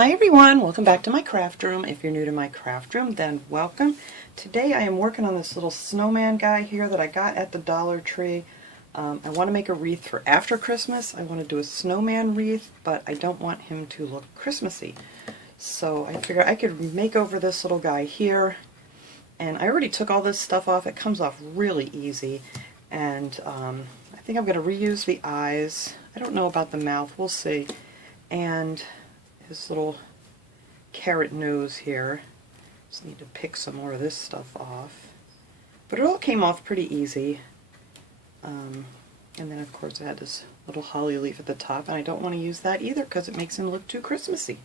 Hi everyone, welcome back to my craft room. If you're new to my craft room, then welcome. Today I am working on this little snowman guy here that I got at the Dollar Tree. I want to make a wreath for after Christmas. I want to do a snowman wreath, but I don't want him to look Christmassy. So I figured I could make over this little guy here. And I already took all this stuff off. It comes off really easy. And I think I'm going to reuse the eyes. I don't know about the mouth, we'll see. And his little carrot nose here. Just need to pick some more of this stuff off. But it all came off pretty easy. And then of course I had this little holly leaf at the top, and I don't want to use that either because it makes him look too Christmassy.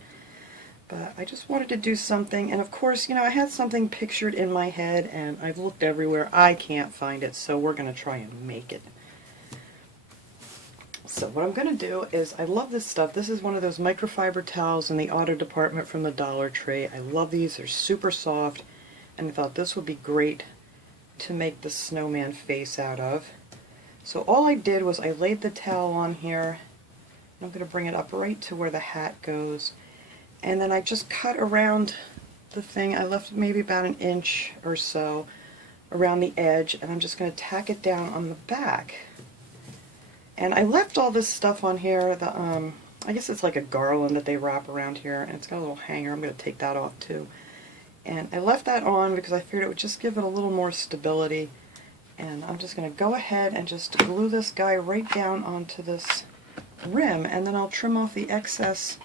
But I just wanted to do something, and of course, you know, I had something pictured in my head and I've looked everywhere. I can't find it, so we're going to try and make it. So what I'm going to do is, I love this stuff. This is one of those microfiber towels in the auto department from the Dollar Tree. I love these. They're super soft, and I thought this would be great to make the snowman face out of. So all I did was I laid the towel on here. I'm going to bring it up right to where the hat goes, and then I just cut around the thing. I left maybe about 1 inch or so around the edge, and I'm just going to tack it down on the back. And I left all this stuff on here. I guess it's like a garland that they wrap around here, and it's got a little hanger. I'm going to take that off too. And I left that on because I figured it would just give it a little more stability. And I'm just going to go ahead and just glue this guy right down onto this rim, and then I'll trim off the excess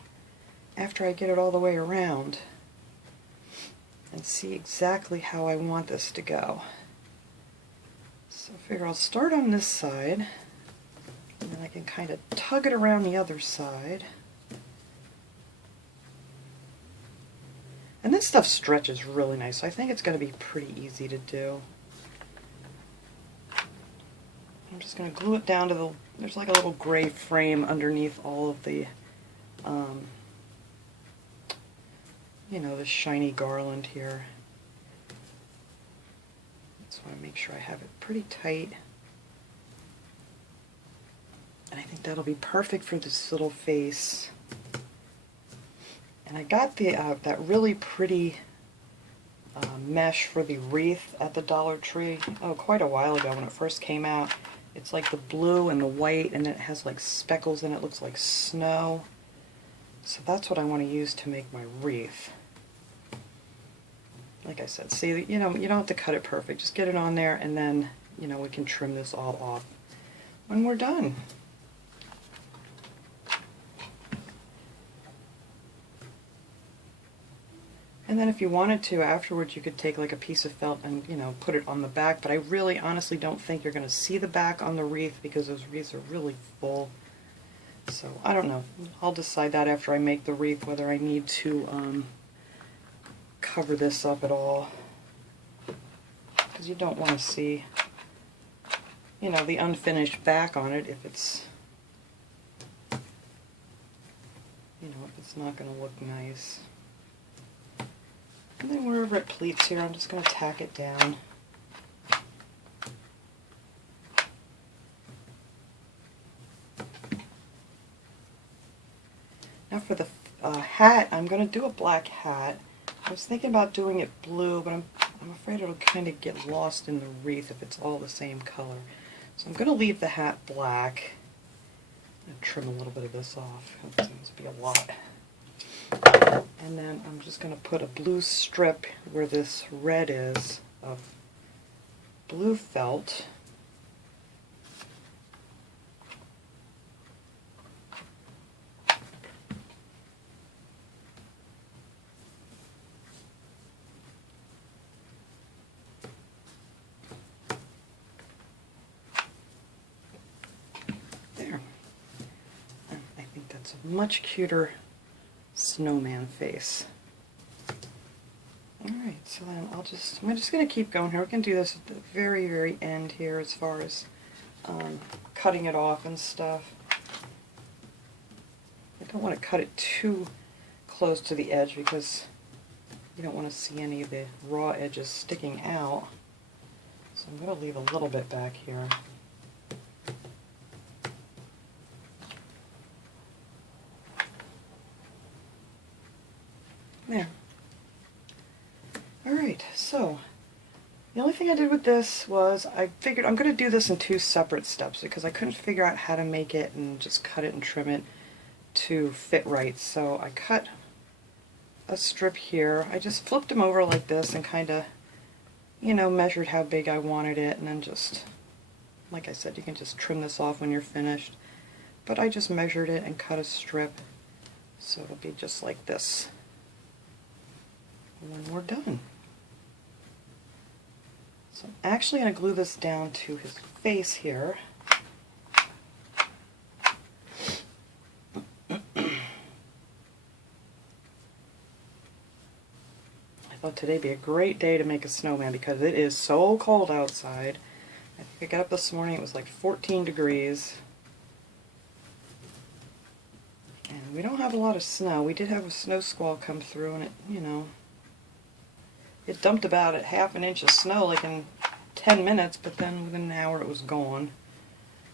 after I get it all the way around and see exactly how I want this to go. So I figure I'll start on this side. And then I can kind of tug it around the other side. And this stuff stretches really nice, so I think it's going to be pretty easy to do. I'm just going to glue it down to the, there's like a little gray frame underneath all of the, you know, the shiny garland here. Just want to make sure I have it pretty tight. And I think that'll be perfect for this little face. And I got the that really pretty mesh for the wreath at the Dollar Tree, quite a while ago when it first came out. It's like the blue and the white, and then it has like speckles in it. It looks like snow. So that's what I want to use to make my wreath. Like I said, see, you know, you don't have to cut it perfect. Just get it on there, and then, you know, we can trim this all off when we're done. And then if you wanted to, afterwards you could take like a piece of felt and, you know, put it on the back. But I really honestly don't think you're going to see the back on the wreath because those wreaths are really full. So I don't know. I'll decide that after I make the wreath whether I need to cover this up at all. Because you don't want to see, you know, the unfinished back on it if it's, you know, if it's not going to look nice. And then wherever it pleats here, I'm just going to tack it down. Now for the hat, I'm going to do a black hat. I was thinking about doing it blue, but I'm afraid it'll kind of get lost in the wreath if it's all the same color. So I'm going to leave the hat black. I'm going to trim a little bit of this off. It seems to be a lot. And then I'm just going to put a blue strip where this red is of blue felt. There. I think that's a much cuter snowman face. Alright, so then I'm just going to keep going here. We can do this at the very, very end here as far as cutting it off and stuff. I don't want to cut it too close to the edge because you don't want to see any of the raw edges sticking out. So I'm going to leave a little bit back here. Alright, so the only thing I did with this was I figured I'm going to do this in 2 separate steps because I couldn't figure out how to make it and just cut it and trim it to fit right. So I cut a strip here. I just flipped them over like this and kind of, you know, measured how big I wanted it, and then just, like I said, you can just trim this off when you're finished. But I just measured it and cut a strip so it'll be just like this when we're done. So I'm actually going to glue this down to his face here. I thought today'd be a great day to make a snowman because it is so cold outside. I think I got up this morning, it was like 14 degrees. And we don't have a lot of snow. We did have a snow squall come through, and it, you know, it dumped about a half an inch of snow like in 10 minutes, but then within an hour it was gone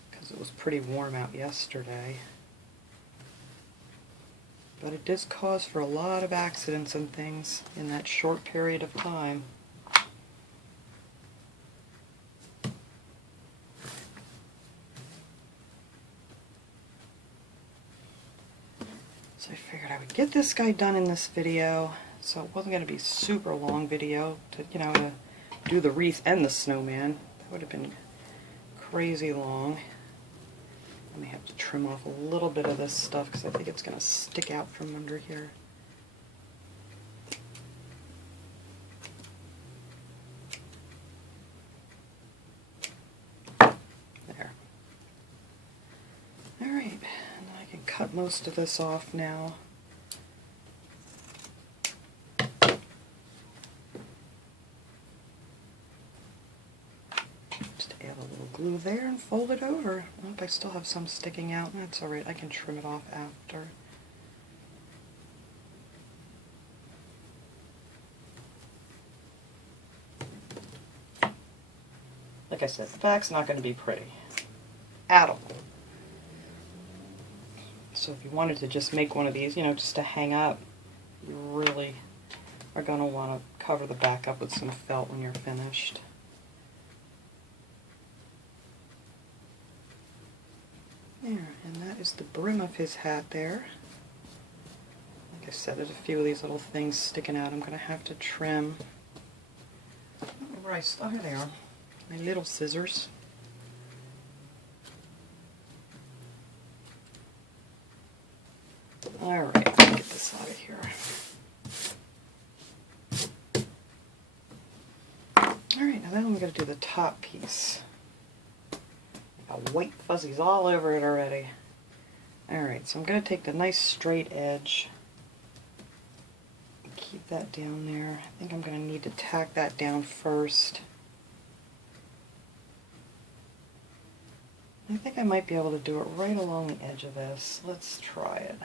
because it was pretty warm out yesterday. But it does cause for a lot of accidents and things in that short period of time. So I figured I would get this guy done in this video, so it wasn't going to be a super long video to, you know, to do the wreath and the snowman. That would have been crazy long. I may have to trim off a little bit of this stuff because I think it's going to stick out from under here. There. Alright, and I can cut most of this off now. Glue there and fold it over. Oh, I still have some sticking out. That's alright, I can trim it off after. Like I said, the back's not going to be pretty at all. So if you wanted to just make one of these, you know, just to hang up, you really are going to want to cover the back up with some felt when you're finished. There, and that is the brim of his hat there. Like I said, there's a few of these little things sticking out I'm going to have to trim. I don't know where I started. There they are. My little scissors. Alright, let's get this out of here. Alright, now then I'm going to do the top piece. Got white fuzzies all over it already. Alright, so I'm going to take the nice straight edge, keep that down there. I think I'm going to need to tack that down first. I think I might be able to do it right along the edge of this. Let's try it.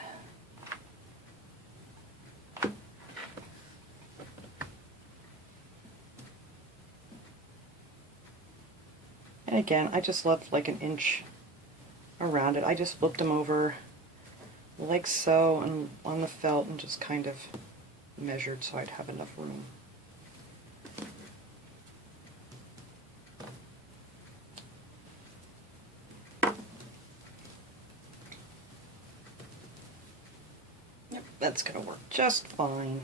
And again, I just left like an inch around it. I just flipped them over like so and on the felt and just kind of measured so I'd have enough room. Yep, that's going to work just fine.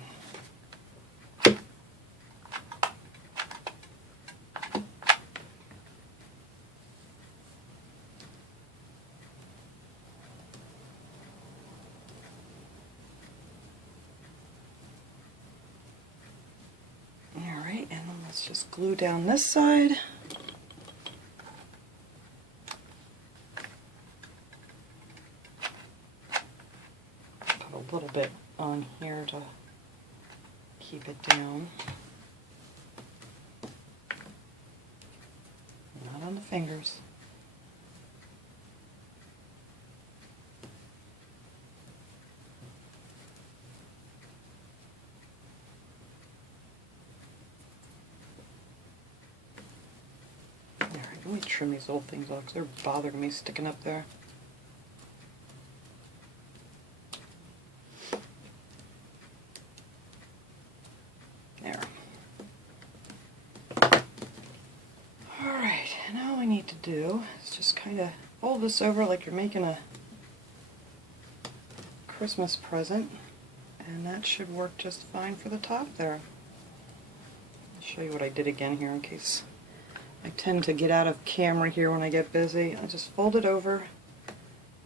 Let's just glue down this side. Put a little bit on here to keep it down. Not on the fingers. Let me trim these little things off because they're bothering me sticking up there. There. do is just kind of fold this over like you're making a Christmas present, and that should work just fine for the top there. I'll show you what I did again here in case I tend to get out of camera here when I get busy. I just fold it over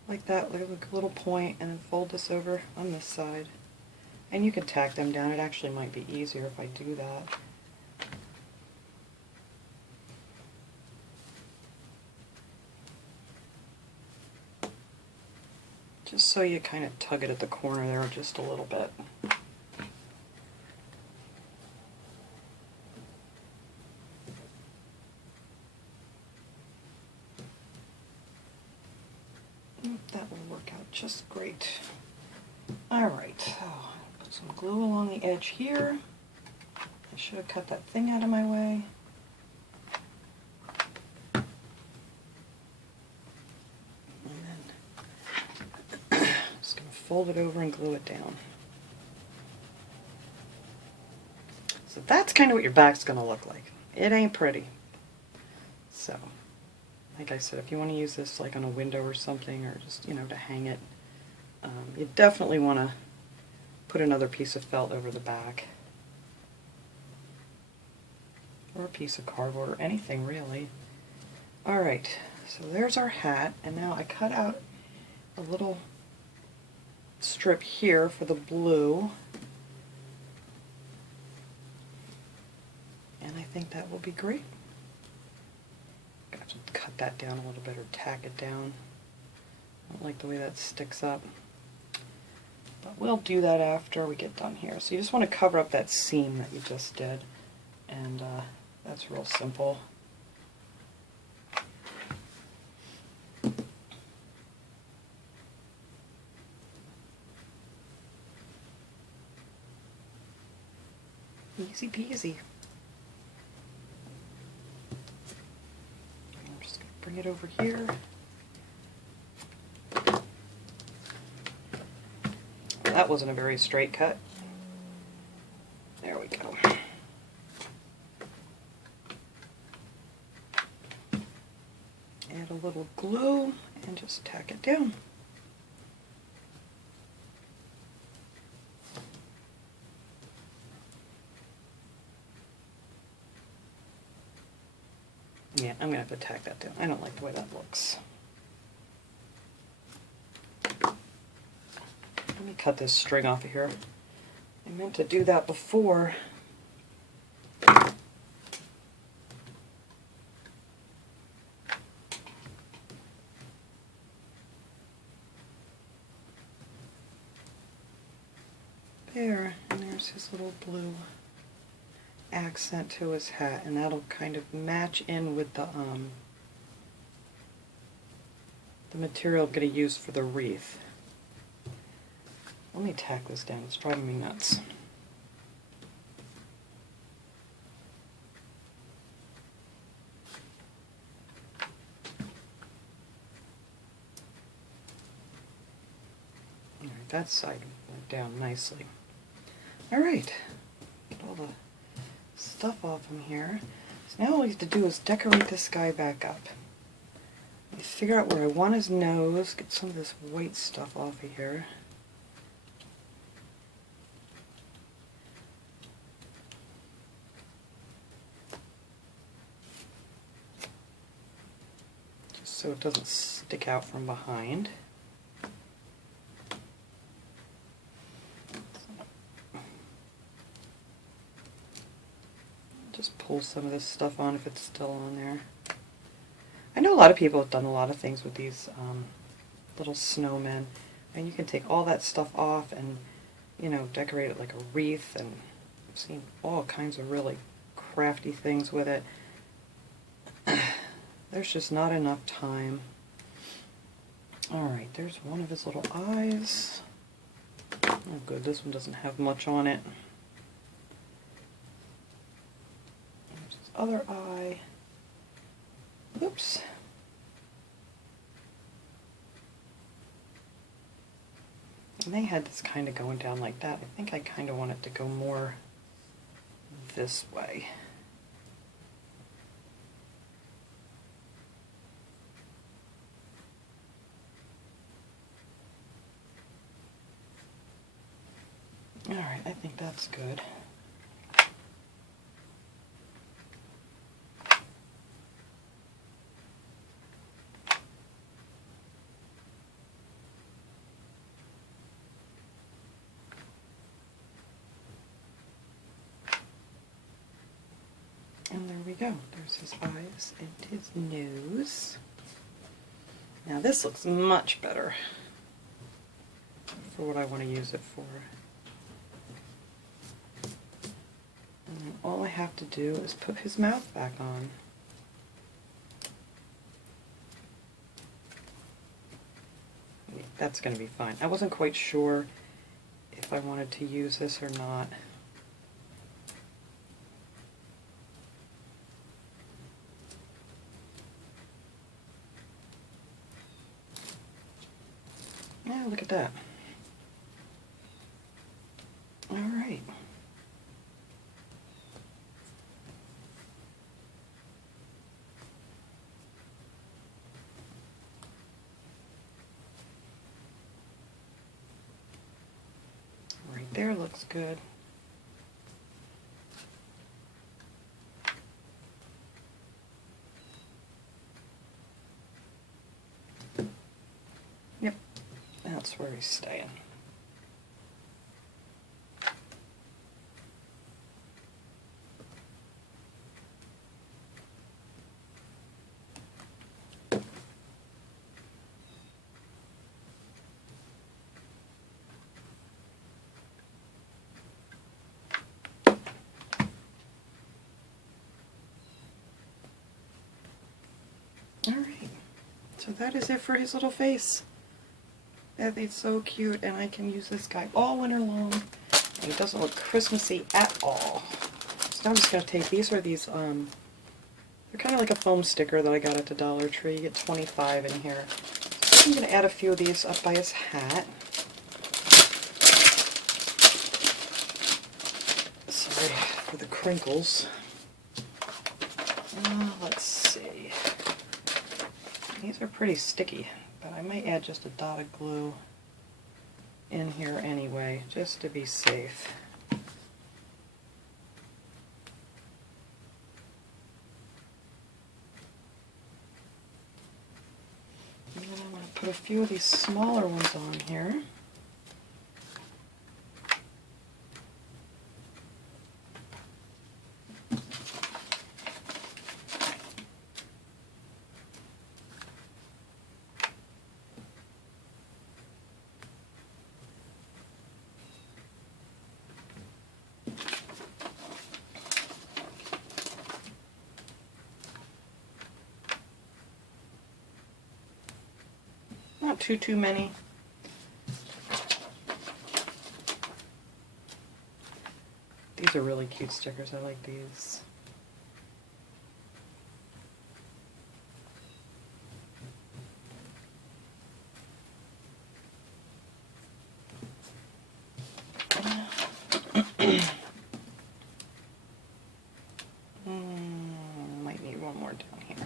like that, like a little point, and then fold this over on this side. And you can tack them down. It actually might be easier if I do that. Just so you kind of tug it at the corner there just a little bit. That will work out just great. Alright, so put some glue along the edge here. I should have cut that thing out of my way. Just going to fold it over and glue it down. So that's kind of what your back's going to look like. It ain't pretty. So, like I said, if you want to use this like on a window or something, or just, you know, to hang it, you definitely want to put another piece of felt over the back. Or a piece of cardboard, or anything really. Alright, so there's our hat, and now I cut out a little strip here for the blue, and I think that will be great. Got to cut that down a little bit or tack it down. I don't like the way that sticks up, but we'll do that after we get done here. So you just want to cover up that seam that you just did, and that's real simple. Easy peasy. I'm just going to bring it over here. That wasn't a very straight cut. There we go. Add a little glue and just tack it down. Yeah, I'm going to have to tack that down. I don't like the way that looks. Let me cut this string off of here. I meant to do that before. There, and there's his little blue accent to his hat, and that'll kind of match in with the material I'm going to use for the wreath. Let me tack this down, it's driving me nuts. Alright, that side went down nicely. Alright, get all the stuff off him here. So now all we have to do is decorate this guy back up. Let me figure out where I want his nose, get some of this white stuff off of here. Just so it doesn't stick out from behind. Just pull some of this stuff on if it's still on there. I know a lot of people have done a lot of things with these little snowmen, and you can take all that stuff off and, you know, decorate it like a wreath, and I've seen all kinds of really crafty things with it. There's just not enough time. Alright, there's one of his little eyes. Oh good, this one doesn't have much on it. Other eye. Oops. And they had this kind of going down like that. I think I kind of want it to go more this way. think that's good. And there we go. There's his eyes and his nose. Now this looks much better for what I want to use it for. And then all I have to do is put his mouth back on. That's going to be fine. I wasn't quite sure if I wanted to use this or not. Yeah, look at that. All right. Right there looks good. Yep, that's where he's staying. Alright, so that is it for his little face. That is so cute, and I can use this guy all winter long. And he doesn't look Christmassy at all. So now I'm just going to take, these are these, they're kind of like a foam sticker that I got at the Dollar Tree. You get 25 in here. So I'm going to add a few of these up by his hat. Sorry for the crinkles. Let's see. These are pretty sticky, but I might add just a dot of glue in here anyway, just to be safe. And then I'm going to put a few of these smaller ones on here. Not too many. These are really cute stickers. I like these. Might need one more down here.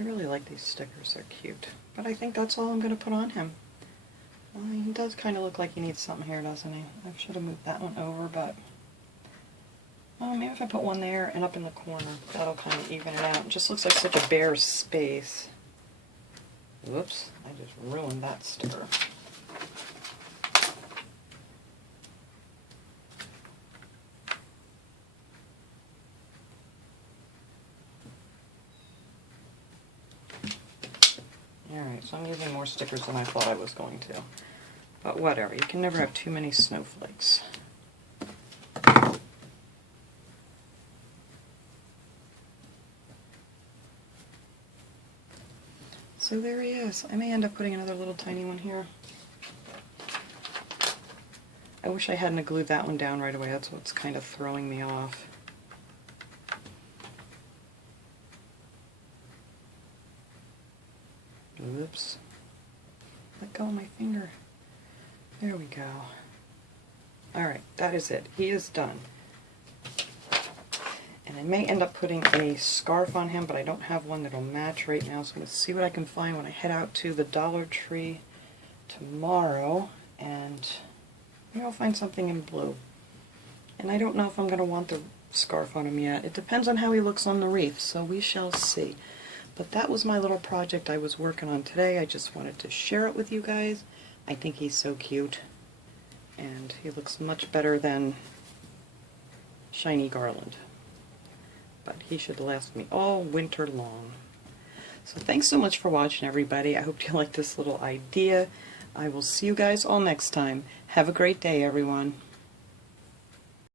I really like these stickers, they're cute. But I think that's all I'm going to put on him. He does kind of look like he needs something here, doesn't he? I should have moved that one over, but maybe if I put one there and up in the corner, that'll kind of even it out. It just looks like such a bare space. Whoops, I just ruined that sticker. Alright, so I'm using more stickers than I thought I was going to. But whatever, you can never have too many snowflakes. So there he is. I may end up putting another little tiny one here. I wish I hadn't glued that one down right away. That's what's kind of throwing me off. Whoops. Let go of my finger. There we go. Alright, that is it. He is done. And I may end up putting a scarf on him, but I don't have one that'll match right now, so I'm going to see what I can find when I head out to the Dollar Tree tomorrow, and maybe I'll find something in blue. And I don't know if I'm going to want the scarf on him yet. It depends on how he looks on the wreath, so we shall see. But that was my little project I was working on today. I just wanted to share it with you guys. I think he's so cute, and he looks much better than shiny garland. But he should last me all winter long. So thanks so much for watching, everybody. I hope you like this little idea. I will see you guys all next time. Have a great day, everyone.